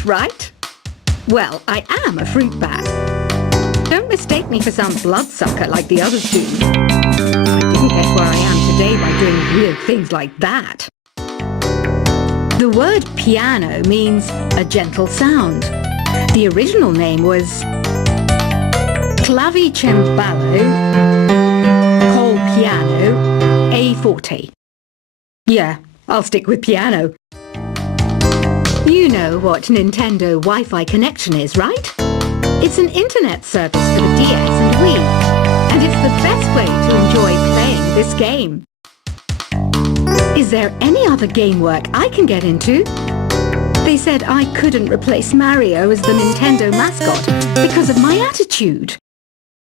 bat, right? Well, I am a fruit bat. Don't mistake me for some bloodsucker like the others do. I didn't get where I am today by doing weird things like that. The word piano means a gentle sound. The original name was clavicembalo col piano a forte. Yeah, I'll stick with piano. You know what Nintendo Wi-Fi connection is, right? It's an internet service for the DS and Wii, and it's the best way to enjoy playing this game. Is there any other game work I can get into? They said I couldn't replace Mario as the Nintendo mascot because of my attitude.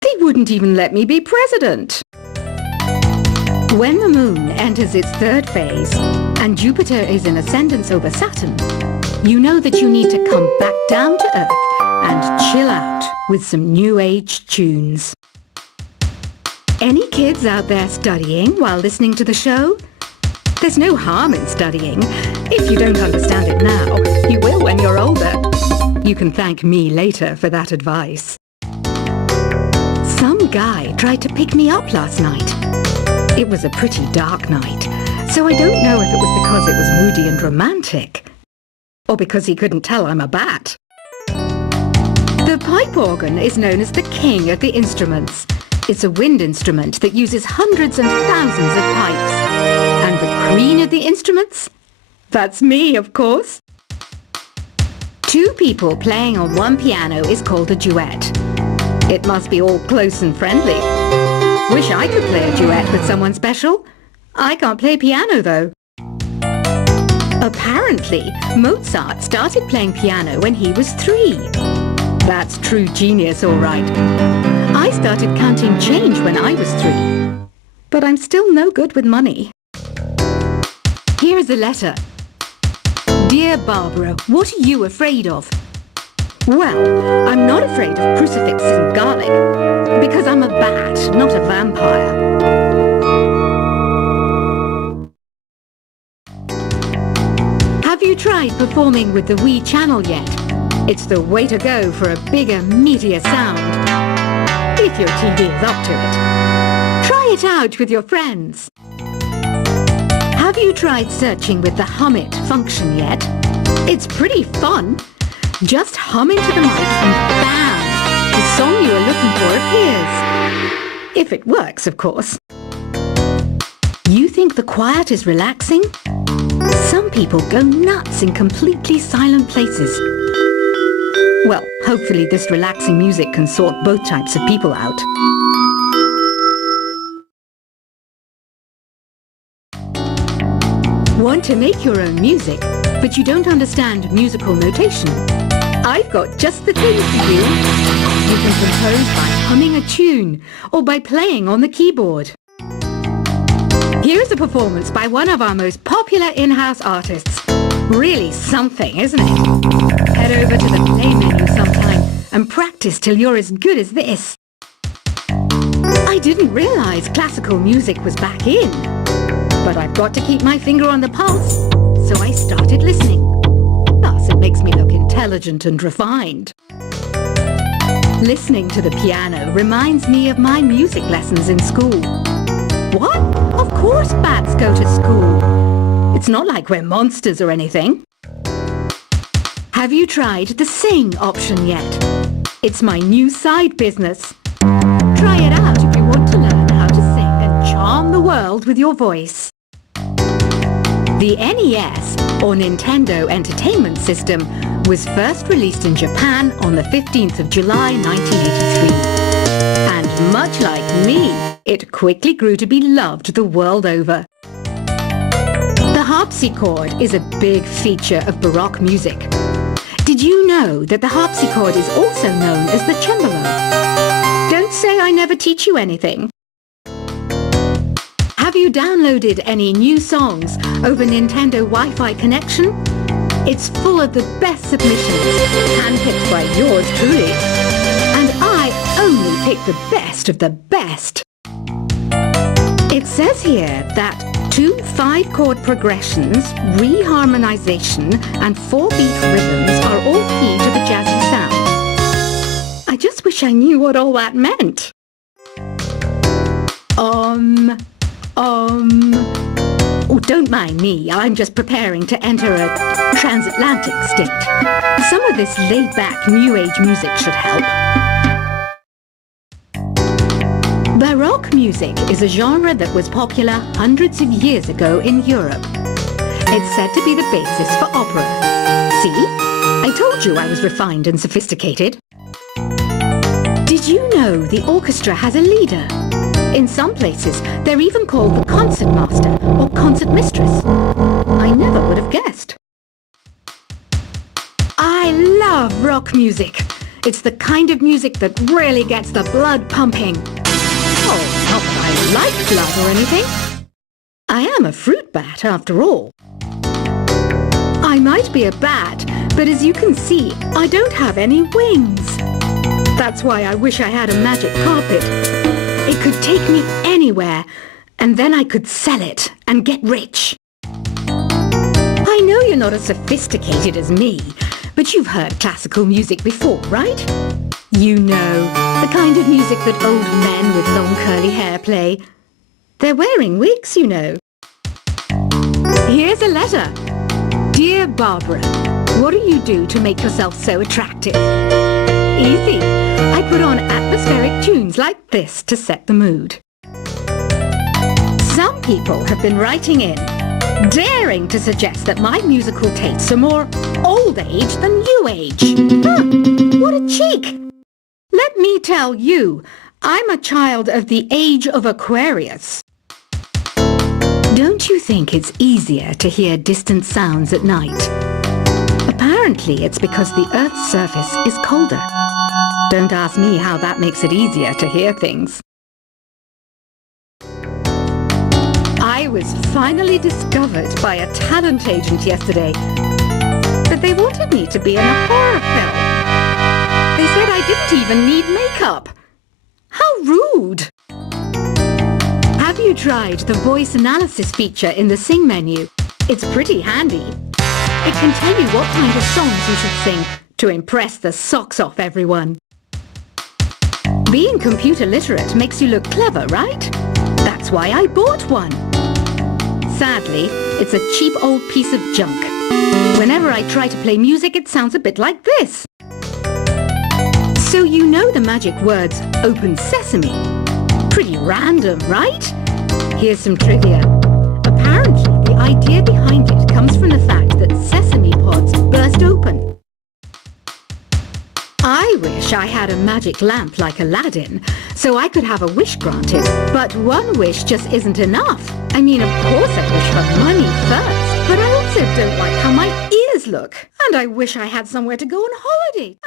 They wouldn't even let me be president. When the moon enters its third phase and Jupiter is in ascendance over Saturn, you know that you need to come back down to Earth and chill out with some new age tunes. Any kids out there studying while listening to the show? There's no harm in studying. If you don't understand it now, you will when you're older. You can thank me later for that advice. Some guy tried to pick me up last night. It was a pretty dark night, so I don't know if it was because it was moody and romantic, or because he couldn't tell I'm a bat. The pipe organ is known as the king of the instruments. It's a wind instrument that uses hundreds and thousands of pipes. And the queen of the instruments? That's me, of course. Two people playing on one piano is called a duet. It must be all close and friendly. Wish I could play a duet with someone special. I can't play piano, though. Apparently, Mozart started playing piano when he was 3. That's true genius, all right. I started counting change when I was 3. But I'm still no good with money. Here's a letter. Dear Barbara, what are you afraid of? Well, I'm not afraid of crucifixes and garlic, because I'm a bat, not a vampire. Have you tried performing with the Wii channel yet? It's the way to go for a bigger, meatier sound. If your TV is up to it. Try it out with your friends. Have you tried searching with the Hum It function yet? It's pretty fun. Just hum into the mic and bam! The song you are looking for appears. If it works, of course. You think the quiet is relaxing? Some people go nuts in completely silent places. Well, hopefully this relaxing music can sort both types of people out. Want to make your own music, but you don't understand musical notation? I've got just the thing for you. You can compose by humming a tune or by playing on the keyboard. Here's a performance by one of our most popular in-house artists. Really something, isn't it? Head over to the play menu sometime and practice till you're as good as this. I didn't realize classical music was back in. But I've got to keep my finger on the pulse, so I started listening. Thus, it makes me look intelligent and refined. Listening to the piano reminds me of my music lessons in school. What? Of course bats go to school. It's not like we're monsters or anything. Have you tried the sing option yet? It's my new side business. Try it out if you want to learn how to sing and charm the world with your voice. The NES, or Nintendo Entertainment System, was first released in Japan on the 15th of July 1983. And much like me, it quickly grew to be loved the world over. The harpsichord is a big feature of Baroque music. Did you know that the harpsichord is also known as the cembalo? Don't say I never teach you anything. Have you downloaded any new songs over Nintendo Wi-Fi connection? It's full of the best submissions, handpicked by yours truly. And I only pick the best of the best. It says here that 2 5-chord progressions, reharmonization, and 4-beat rhythms are all wish I knew what all that meant. Oh, don't mind me. I'm just preparing to enter a transatlantic state. Some of this laid-back New Age music should help. Baroque music is a genre that was popular hundreds of years ago in Europe. It's said to be the basis for opera. See? I told you I was refined and sophisticated. Did you know the orchestra has a leader? In some places, they're even called the concertmaster or concertmistress. I never would have guessed. I love rock music. It's the kind of music that really gets the blood pumping. Oh, not that I like blood or anything. I am a fruit bat, after all. I might be a bat, but as you can see, I don't have any wings. That's why I wish I had a magic carpet. It could take me anywhere, and then I could sell it and get rich. I know you're not as sophisticated as me, but you've heard classical music before, right? You know, the kind of music that old men with long curly hair play. They're wearing wigs, you know. Here's a letter. Dear Barbara, what do you do to make yourself so attractive? Easy. I put on atmospheric tunes like this to set the mood. Some people have been writing in, daring to suggest that my musical tastes are more old age than new age. Huh, what a cheek! Let me tell you, I'm a child of the age of Aquarius. Don't you think it's easier to hear distant sounds at night? Apparently it's because the Earth's surface is colder. Don't ask me how that makes it easier to hear things. I was finally discovered by a talent agent yesterday, but they wanted me to be in a horror film. They said I didn't even need makeup. How rude! Have you tried the voice analysis feature in the Sing menu? It's pretty handy. It can tell you what kind of songs you should sing to impress the socks off everyone. Being computer literate makes you look clever, right? That's why I bought one. Sadly, it's a cheap old piece of junk. Whenever I try to play music, it sounds a bit like this. So you know the magic words, open sesame. Pretty random, right? Here's some trivia. Apparently, the idea behind it comes from the fact that sesame pods burst open. I wish I had a magic lamp like Aladdin, so I could have a wish granted. But one wish just isn't enough. I mean, of course I wish for money first, but I also don't like how my ears look. And I wish I had somewhere to go on holiday.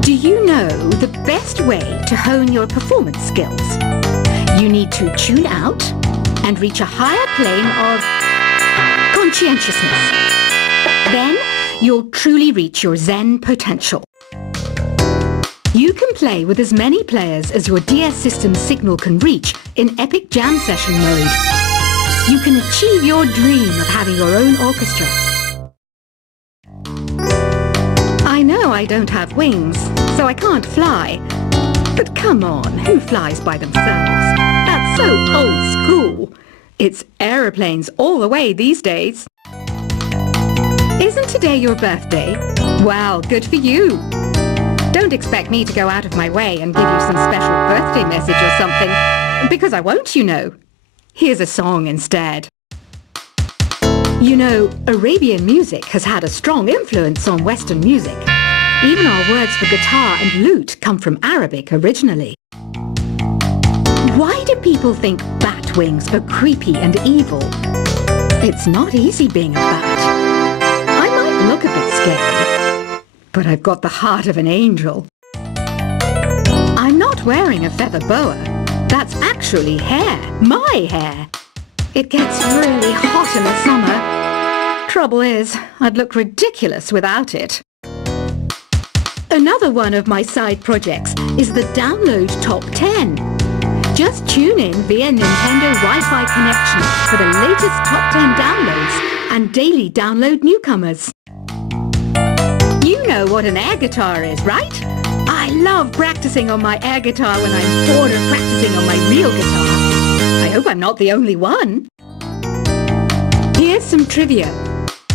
Do you know the best way to hone your performance skills? You need to tune out and reach a higher plane of conscientiousness. Then you'll truly reach your Zen potential. You can play with as many players as your DS system signal can reach in epic jam session mode. You can achieve your dream of having your own orchestra. I know I don't have wings, so I can't fly. But come on, who flies by themselves? That's so old school. It's aeroplanes all the way these days. Isn't today your birthday? Well, good for you. Don't expect me to go out of my way and give you some special birthday message or something, because I won't, you know. Here's a song instead. You know, Arabian music has had a strong influence on Western music. Even our words for guitar and lute come from Arabic originally. Why do people think bat wings are creepy and evil? It's not easy being a bat. I might look a bit scary, but I've got the heart of an angel. I'm not wearing a feather boa. That's actually hair, my hair. It gets really hot in the summer. Trouble is, I'd look ridiculous without it. Another one of my side projects is the Download Top 10. Just tune in via Nintendo Wi-Fi connection for the latest Top 10 downloads and daily download newcomers. You know what an air guitar is, right? I love practicing on my air guitar when I'm bored of practicing on my real guitar. I hope I'm not the only one. Here's some trivia.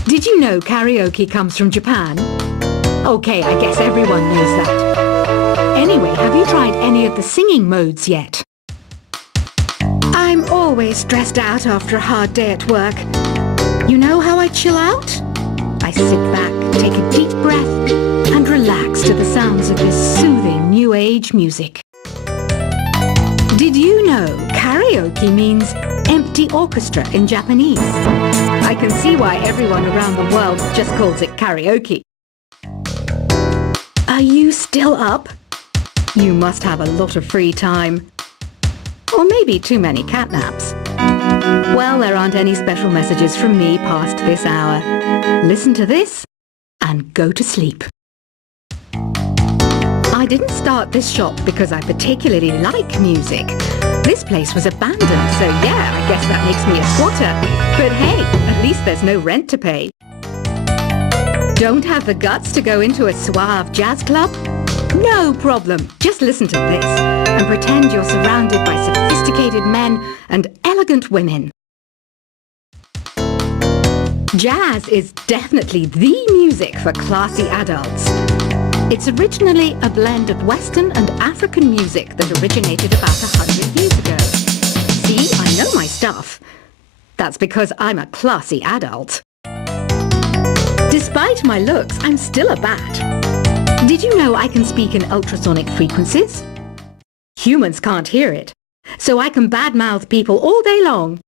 Did you know karaoke comes from Japan? Okay, I guess everyone knows that. Anyway, have you tried any of the singing modes yet? I'm always stressed out after a hard day at work. You know how I chill out? I sit back, take a deep breath, and relax to the sounds of this soothing new age music. Did you know karaoke means empty orchestra in Japanese? I can see why everyone around the world just calls it karaoke. Are you still up? You must have a lot of free time. Or maybe too many catnaps. Well, there aren't any special messages from me past this hour. Listen to this and go to sleep. I didn't start this shop because I particularly like music. This place was abandoned, so yeah, I guess that makes me a squatter. But hey, at least there's no rent to pay. Don't have the guts to go into a suave jazz club? No problem. Just listen to this and pretend you're surrounded by sophisticated men and elegant women. Jazz is definitely the music for classy adults. It's originally a blend of Western and African music that originated about 100 years ago. See, I know my stuff. That's because I'm a classy adult. Despite my looks, I'm still a bat. Did you know I can speak in ultrasonic frequencies? Humans can't hear it, so I can badmouth people all day long.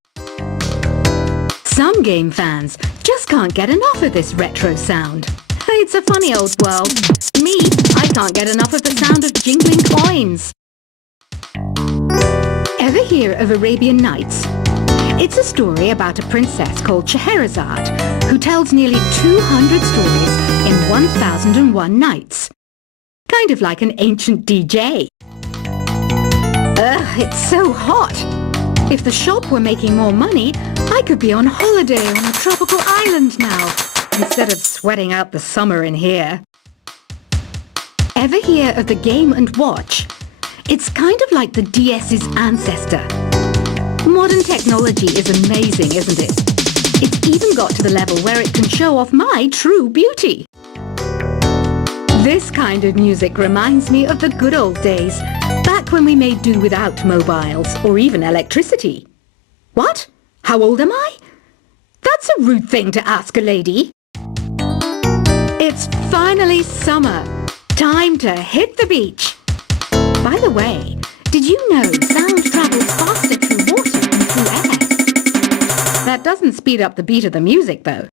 Some game fans just can't get enough of this retro sound. It's a funny old world. Me, I can't get enough of the sound of jingling coins. Ever hear of Arabian Nights? It's a story about a princess called Scheherazade who tells nearly 200 stories in 1001 nights. Kind of like an ancient DJ. Ugh, it's so hot. If the shop were making more money, I could be on holiday on a tropical island now, instead of sweating out the summer in here. Ever hear of the Game & Watch? It's kind of like the DS's ancestor. Modern technology is amazing, isn't it? It's even got to the level where it can show off my true beauty. This kind of music reminds me of the good old days, back when we made do without mobiles or even electricity. What? How old am I? That's a rude thing to ask a lady. It's finally summer. Time to hit the beach. By the way, did you know sound travels faster through water than through air? That doesn't speed up the beat of the music, though.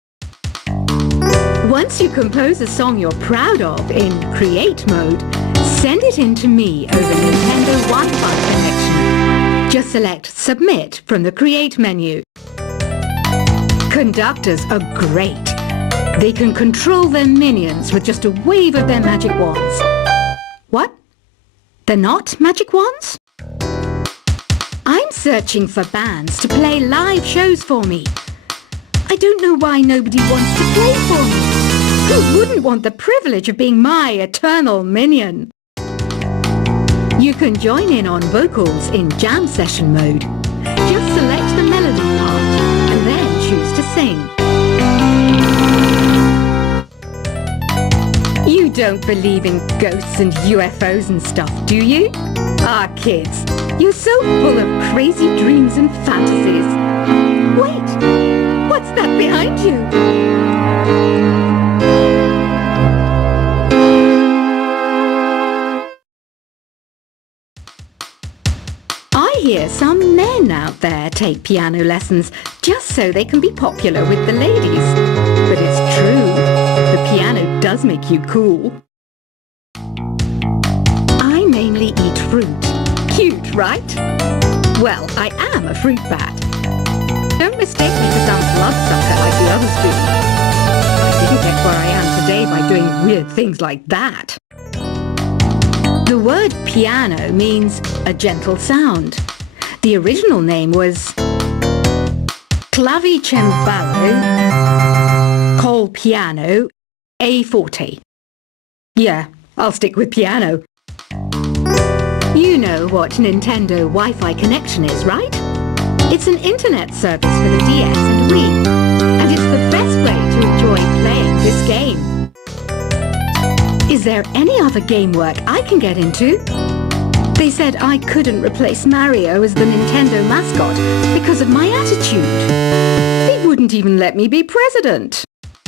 Once you compose a song you're proud of in Create mode, send it in to me over Nintendo Wi-Fi connection. Just select Submit from the Create menu. Conductors are great. They can control their minions with just a wave of their magic wands. What? They're not magic wands? I'm searching for bands to play live shows for me. I don't know why nobody wants to play for me. Who wouldn't want the privilege of being my eternal minion? You can join in on vocals in jam session mode. Just select the melody part and then choose to sing. You don't believe in ghosts and UFOs and stuff, do you? Ah, kids, you're so full of crazy dreams and fantasies. Wait, what's that behind you? I hear some men out there take piano lessons just so they can be popular with the ladies. But it's true, the piano does make you cool. I mainly eat fruit. Cute, right? Well, I am a fruit bat. Don't mistake me for some bloodsucker like the others do. I didn't get where I am today by doing weird things like that. The word piano means a gentle sound. The original name was clavicembalo col piano a forte. Yeah, I'll stick with piano. You know what Nintendo Wi-Fi connection is, right? It's an internet service for the DS and Wii, and it's the best way to enjoy playing this game. Is there any other game work I can get into? They said I couldn't replace Mario as the Nintendo mascot because of my attitude. They wouldn't even let me be president.